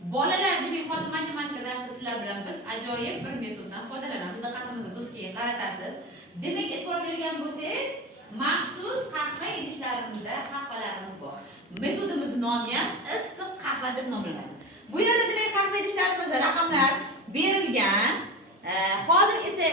Bolalar demak hozir matematika darsida sizlar bilan biz ajoyib bir metoddan foydalanamiz. Diqqatingizni do'stga qaratasiz. Demak, e'tibor bergan bo'lsangiz, maxsus qahva idishlarimizda qahvalarimiz bor. Metodimizning nomi ham issiq qahva deb nomlanadi. Bu yerda demak qahva idishlarimizda raqamlar berilgan. Hozir esa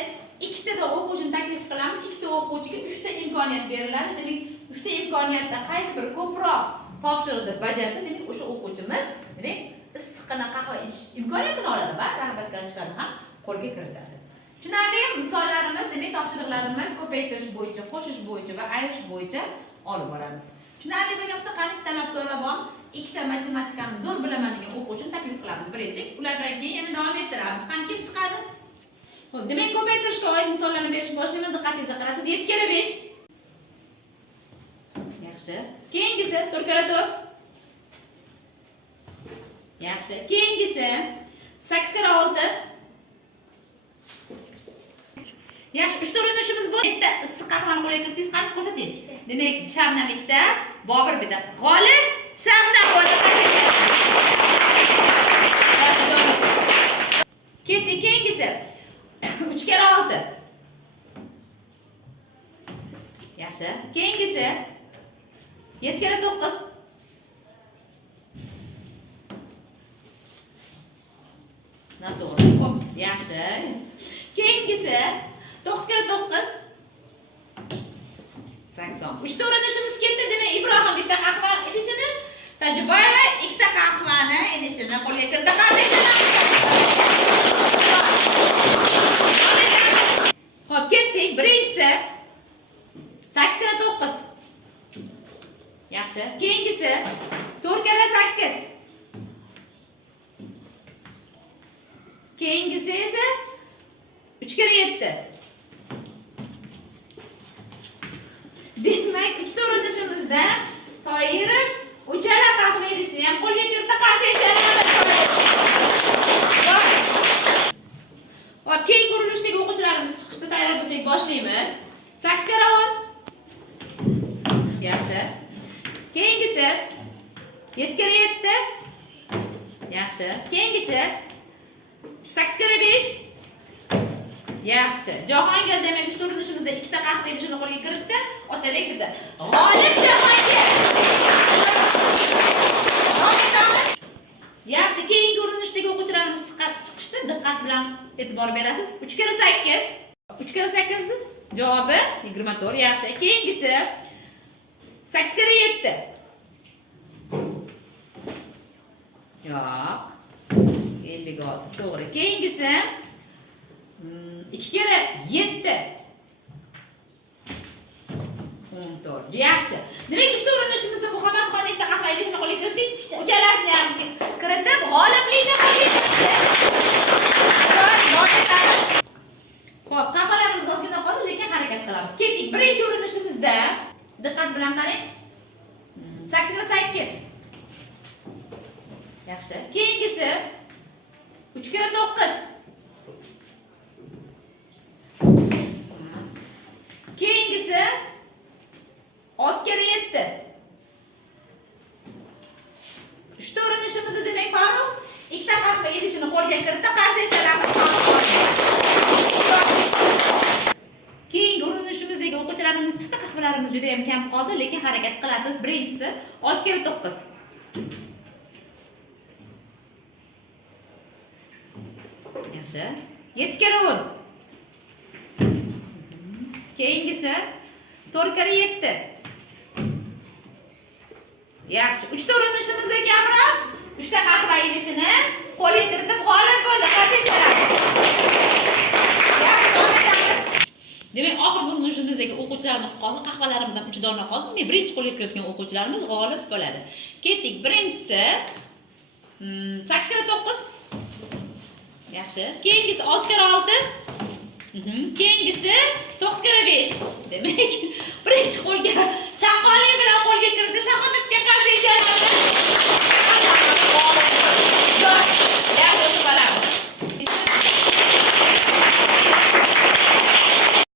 ikkita o'quvchini taklif qilamiz. Ikkita o'quvchiga 3 ta imkoniyat beriladi. Demak, 3 ta imkoniyatda qaysi biri ko'proq topshiriqni bajarsa, demak o'sha o'quvchimiz demak issiqqina qahva ichish imkoniyatini oladi va rag'batlanishlarni ham qo'lga kiritadi. Tushunarli? Misollarimiz, demak topshiriqlarimiz ko'paytirish bo'yicha, qo'shish bo'yicha va ayirish bo'yicha olib boramiz. Tushunarli bo'lgan bo'lsa, qani talabgorlar ikkita matematikani zo'r bilaman degan o'quvchini taklif qilamiz. Birinchi, ulardan keyin yana davom ettiramiz. Qani kim chiqadi? Xo'p, demak ko'paytirishga oid misollarni berishni boshlayman. Diqqatingizni qarasiz. 7 kira 5. Yaxshi. Keyingisi 4 kira 4. Yaxshi. Keyingisi 8 kira 6. Yaxshi, 3 ta urinishimiz bor. Ikkita issiq qahvani qo'lga kiritingiz, qani ko'rsating. Demak, Shabnam ikkita, Bobir bitta. G'olib Shabnam bo'ldi. Ketdik, keyingisi 3 kira 6. Yaxshi. Keyingisi 7 kira 9. Noto'g'ri. Xo'p, yaxshi. Keyingisi 9 kira 9. 80. 3 ta urinishimiz ketdi. Demak, Ibrohim bitta qahva idishini, Tajboyeva ikkita qahvani idishini qo'lga kiritadi. Xo'p, ketdik. Birinchisi 8 kira 9. Yaxshi. Keyingisi 4 kira 8. Keyingisi esa 3 kira 7. Demak, 3 ta urinishimizda Toyirov uchala qahva idishini ham qo'lga kiritdi, qarshi echaraman. Xo'p, keyingi urinishdagi o'quvchilarimiz chiqishda tayyor bo'lsak boshlaymiz. 8 kira 10. Yaxshi. Keyingisi 7 kira 7. Yaxshi. Keyingisi 8 kira 5. Yaxshi. Jahongir demak 3 ta urinishimizda ikkita qahva idishini qo'lga kiritdi. Otalik bitta. G'olib Jahongir. Yaxshi, keyingi urinishdagi o'quvchilarimiz chiqishda diqqat bilan e'tibor berasiz. 3 kira 8. 3 kira 8 javobi 24. Yaxshi. Keyingisi 8 kira 7. Yo'q. 56. To'g'ri. Keyingisi 2 kira 7. 14. Yaxshi. Demak, 3 ta urinishimizda Muhammadxon ikkita qahva idishini qo'lga kiritdik. Uchalasini ham kiritib, g'oliblikni qo'lga kiritdi. Xo'p, qahvalarimiz ozgina qoldi, lekin harakat qilamiz. Ketdik. Birinchi urinishimizda diqqat bilan qarang. 8 kira 8. Yaxshi. Keyingisi 3 kira 9. Keyingisi 6 kira 7. 3 ta urinishimizni demak Farruh ikkita qahva idishini qo'lga kiritdi, qarshi echaramiz. Keyingi urinishimizdagi o'quvchilarimiz chiqdi, qahvalarimiz juda ham kam qoldi, lekin harakat qilasiz. Birinchisi 6 kira 9. Yaxshi. 7 kira 10. Keyingisi 4 kira 7. Yaxshi. 3 ta urinishimizda kamroq 3 ta qahva idishini qo'lga kiritib g'olib bo'ldi. Qarshi echaramiz. Demak, oxirgi urinishimizdagi o'quvchilarimiz qoldi. Qahvalarimizdan 3 dona qoldi. Demak, birinchi qo'lga kiritgan o'quvchilarimiz g'olib bo'ladi. Ketdik. Birinchisi 8 kira 9. Yaxshi. Keyingisi 6 kira 6. Keyingisi 9 kira 5. Demak,